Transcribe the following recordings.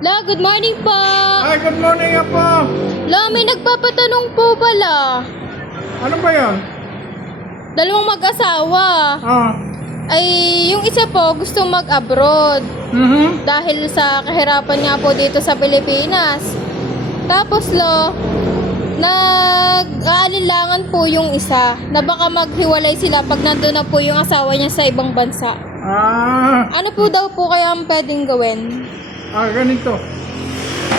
La, good morning po. Ay, good morning po. La, may nagpapatanong po pala. Ano ba yan? Dalawang mag-asawa. Ah. Ay, yung isa po gustong mag-abroad. Dahil sa kahirapan nga po dito sa Pilipinas. Tapos lo, nag-aalinlangan po yung isa na baka maghiwalay sila pag nandun na po yung asawa niya sa ibang bansa. Ano po daw po kaya ang pwedeng gawin? Ganito.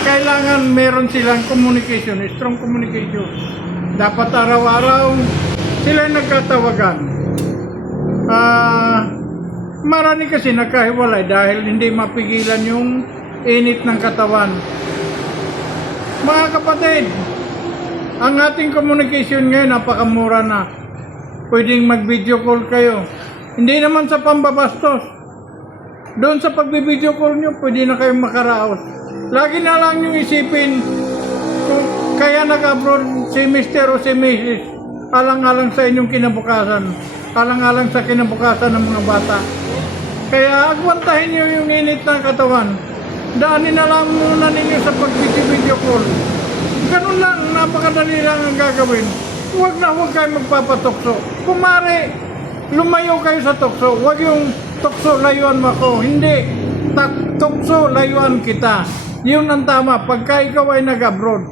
Kailangan meron silang communication, strong communication. Dapat araw-araw sila nagkatawagan. Marami kasi nagkahiwalay dahil hindi mapigilan yung init ng katawan. Mga kapatid, ang ating communication ngayon napakamura na. Pwedeng mag-video call kayo. Hindi naman sa pambabastos. Doon sa pagbi-video call nyo, pwede na kayong makaraos. Lagi na lang yung isipin kung kaya nag-abroad si Mr. o si Mrs. Alang-alang sa inyong kinabukasan. Alang-alang sa kinabukasan ng mga bata. Kaya agwantahin nyo yung init ng katawan. Daanin na lang muna ninyo sa pag-video call. Ganun lang, napakadali lang ang gagawin. Huwag kayo magpapatokso. Kung maaari, lumayo kayo sa tokso. Huwag yung tokso, layuan mo ako. Hindi. Tokso, layuan kita. Yun ang tama pagka ikaw ay nag-abroad.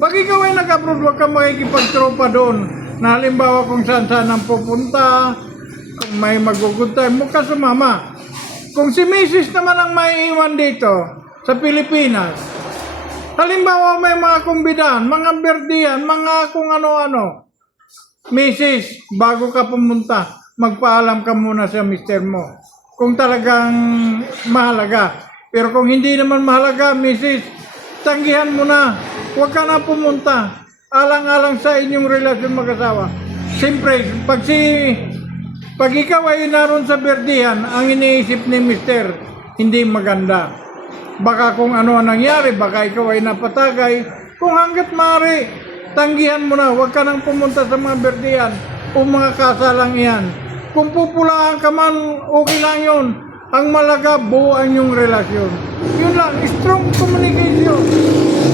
Pag ikaw ay nag-abroad, huwag kang makikipagtropa doon. Na halimbawa kung saan-saan ang pupunta, kung may mag-good time, huwag ka sumama. Kung si Mrs. naman ang maiiwan dito sa Pilipinas, halimbawa may mga kumbidahan, mga berdiyan, mga kung ano-ano, Mrs., bago ka pumunta, magpaalam ka muna sa mister mo. Kung talagang mahalaga. Pero kung hindi naman mahalaga, Mrs., tanggihan mo na. Huwag ka na pumunta. Alang-alang sa inyong relasyon mag-asawa. Siyempre, pag ikaw ay naroon sa berdihan, ang iniisip ni mister, hindi maganda. Baka kung ano ang nangyari, baka ikaw ay napatagay. Kung hanggat maaari, tanggihan mo na. Huwag ka nang pumunta sa mga berdihan o mga kasalang iyan. Kung pupulaan ka man, okay lang yun. Ang malaga, buo ang inyong relasyon. Yun lang, strong communication.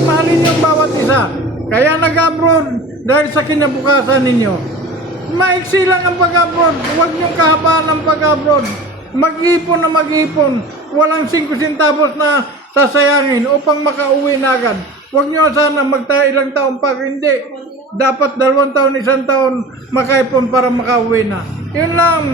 Mahalin yung bawat isa. Kaya nag-abroad dahil sa kinabukasan ninyo. Maiksi lang ang pag-abroad. Huwag niyong kahabaan ang pag-abroad. Mag-ipon na mag-ipon. Walang 5 centavos na sasayangin upang makauwi na agad. Huwag niyo sana ilang taon pa. Hindi. Dapat 2 taon, 1 taon makaipon para makauwi na. Yun lang.